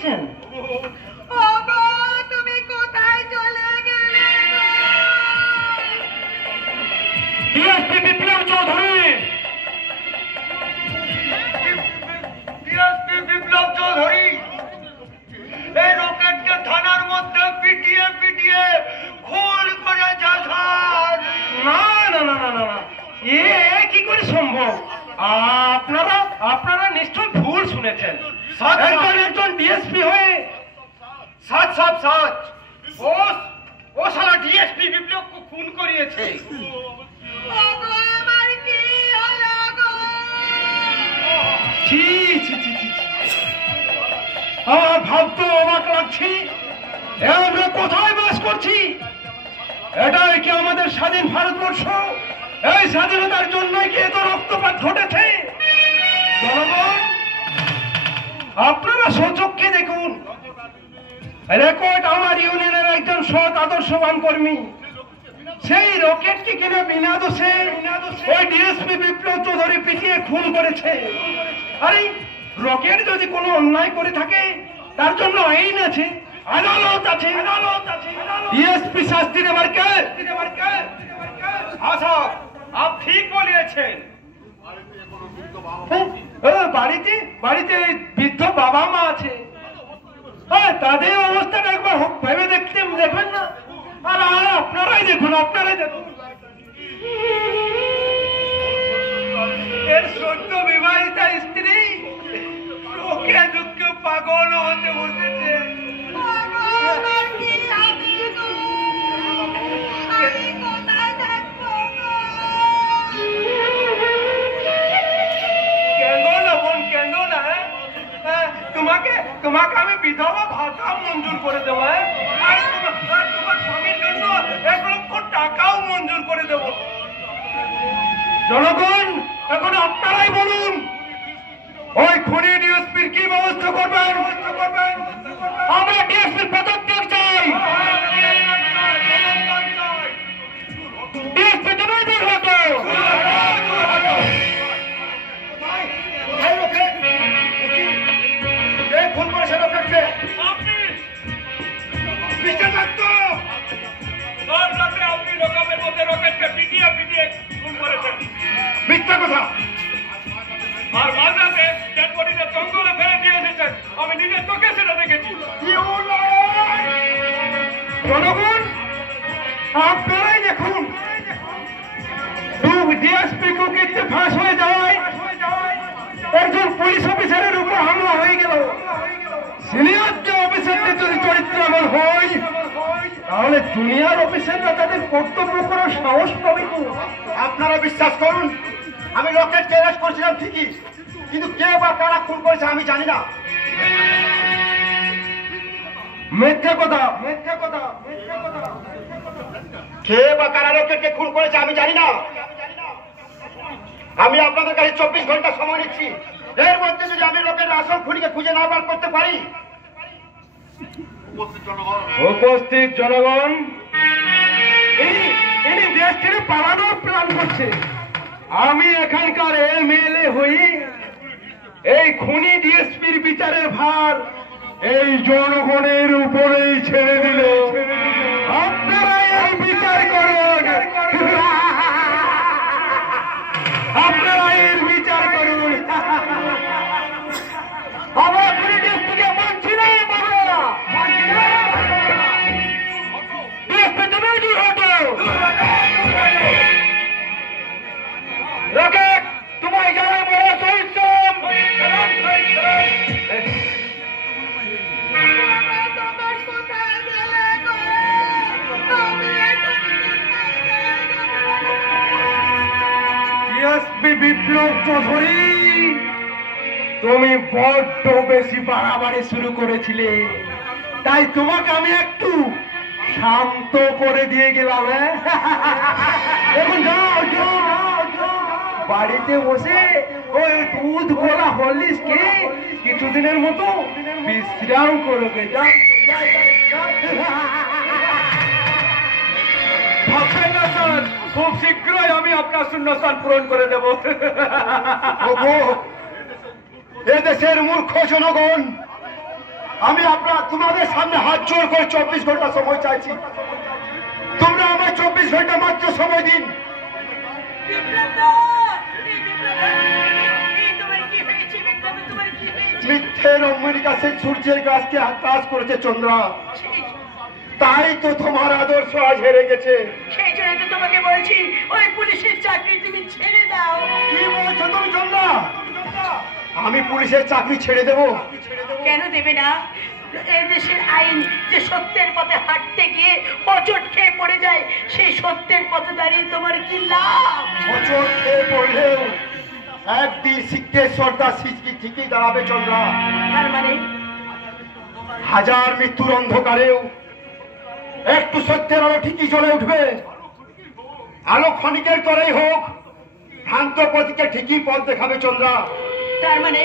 করছেন? তুমি কোথায় চলে গেলে? ডিএসপি বিপ্লব চৌধুরী, ডিএসপি বিপ্লব চৌধুরী এই রকেটকে থানার মধ্যে পিটিয়ে পিটিয়ে খুন করে যাচ্ছেন। না না না না না, এ কি করে সম্ভব? আপনারা নিশ্চয় ভুল শুনেছেন। একজন ডিএসপি হয়ে সাত সব সাত ও শালা ডিএসপি বিপ্লবকে খুন করিয়েছে। আমার কি হলো গো? ছি ছি ছি ছি, আমার ভাবতে অবাক লাগছে, আমরা কোথায় বাস করছি? এটাই কি আমাদের স্বাধীন ভারতবর্ষ? এই স্বাধীনতার জন্যই কি এত রক্তপাত ঘটেছে? জনগণ, আপনারা স্বচক্ষে দেখুন, রেকর্ড আমার ইউনিয়নের একজন সৎ আদর্শবান কর্মী সেই রকেটকে কিনে বিনা দোষে ওই ডিএসপি বিপ্লব চৌধুরী পিটিয়ে খুন করেছে। আরে রকেট যদি কোনো অন্যায় করে থাকে তার জন্য আইন আছে, আদালত আছে। ডিএসপি শাস্তি দেবার কে? আচ্ছা, आप ঠিক বলিয়েছেন। বাড়িতে বৃদ্ধ বাবা মা আছে, তাদের অবস্থাটা একবার ভেবে দেখবেন না? আর আপনারাই দেখুন। এর সদ্য বিবাহিতা স্ত্রী সুখে দুঃখে পাগল হতে বসেছে। আমার কি হবে গো? আমি কোথায় থাকবো গো? কেন না বোন, কেন না? তোমাকে আমি বিধবা ভাতা মঞ্জুর করে দেবো, আর তোমার স্বামীর জন্য 1 লক্ষ টাকাও মঞ্জুর করে দেব। জনগণ, এখন আপনারাই বলুন, ওই খুনি ডিএসপির কি ব্যবস্থা করবেন? আমরা ডিএসপির পদত্যাগ চাই। ডিএসপি তুমি দূর হতো। খুন করেছে রকেটকে মিস্টার ডাক্তার। আপনি লোকামের মধ্যে রকেটকে পিটিয়ে পিটিয়ে খুন করেছেন। মিথ্যা কথা। আর মাঝরাতে ডেড বডিতে জঙ্গলে ফেলে দিয়ে এসেছেন, আমি নিজের চোখে সেটা দেখেছি। জনগণ, আপনারাই দেখুন, ডিএসপি কুকিতে ফাঁস হয়ে যাওয়ায় একজন পুলিশ অফিসারের উপর হামলা হয়ে গেল। সিনিয়র যে অফিসারদের যদি চরিত্র এমন হয়, তাহলে জুনিয়র অফিসাররা তাদের কর্তব্য করার সাহস পাবে। আপনারা বিশ্বাস করুন, আমি রকেটকে অ্যারেস্ট করেছিলাম ঠিকই, কিন্তু কে বা কারা খুন করেছে আমি জানি না। মিথ্যা কথা। কে বা কারা রকেটকে খুন করেছে আমি জানি না। আমি আপনাদের কাছে 24 ঘন্টা সময় নিচ্ছি, এর মধ্যে যদি আমি রকেটের আসল খুনিকে খুঁজে না বার করতে পারি। উপস্থিত জনগণ, ইনি দেশ ছেড়ে পালানোর প্ল্যান করছে। আমি এখানকার এমএলএ হই, এই খুনি ডিএসপির বিচারের ভার এই জনগণের উপরেই ছেড়ে দিল। আপনারা এই বিচার করুন, আপনারা এর বিচার করুন। আমরা খুনি ডিএসপিকে মানছি না, ডিএসপি তুমি দূর হটো। রকেট তোমায় জানাই বড় শহীদ। ডিএসপি বিপ্লব চৌধুরী, তুমি বড্ড বেশি বাড়াবাড়ি শুরু করেছিলে, তাই তোমাকে আমি একটু শান্ত করে দিয়ে গেলাম। এখন যাও বাড়িতে বসে ওই দুধ গোলা হরলিক্সকে কিছুদিনের মতো বিশ্রাম করবে। ভাববেন না স্যার, খুব শীঘ্রই আমি আপনার শূন্যস্থান পূরণ করে দেব। এদেশের মূর্খ জনগণ আমি তোমাদের সামনে হাত জোড় করে 24 ঘন্টা সময় চাইছি। তোমরা আমায় 24 ঘন্টা মাত্র সময় দিন। মিথ্যে রমণীর কাছে সূর্যের গাছকে কাজ করেছে চন্দ্রা, তাই তো তোমার আদর্শ আজ হেরে গেছে। সেই জন্য তো তোমাকে বলছি ওই পুলিশের চাকরি তুমি ছেড়ে দাও। কি বলছো তুমি চন্দ্রা? আমি পুলিশের চাকরি ছেড়ে দেব? কেন দেবে না? এই দেশের আইন যে সত্যের পথে হাঁটতে গিয়ে অচট খেয়ে পড়ে যায়, সেই সত্যের পথে দাঁড়িয়ে তোমার কি লাভ? অচল খেয়ে পড়লেও একদিন সিদ্ধেশ্বরদা সিজকি ঠিকই দাঁড়াবে চন্দ্রা। তার মানে হাজার মৃত্যুর অন্ধকারেও একটু সত্যের আলো ঠিকই জ্বলে উঠবে। আলো ক্ষণিকের তরেই হোক, ভ্রান্ত পথিকে ঠিকই পথ দেখাবে চন্দ্রা। তার মানে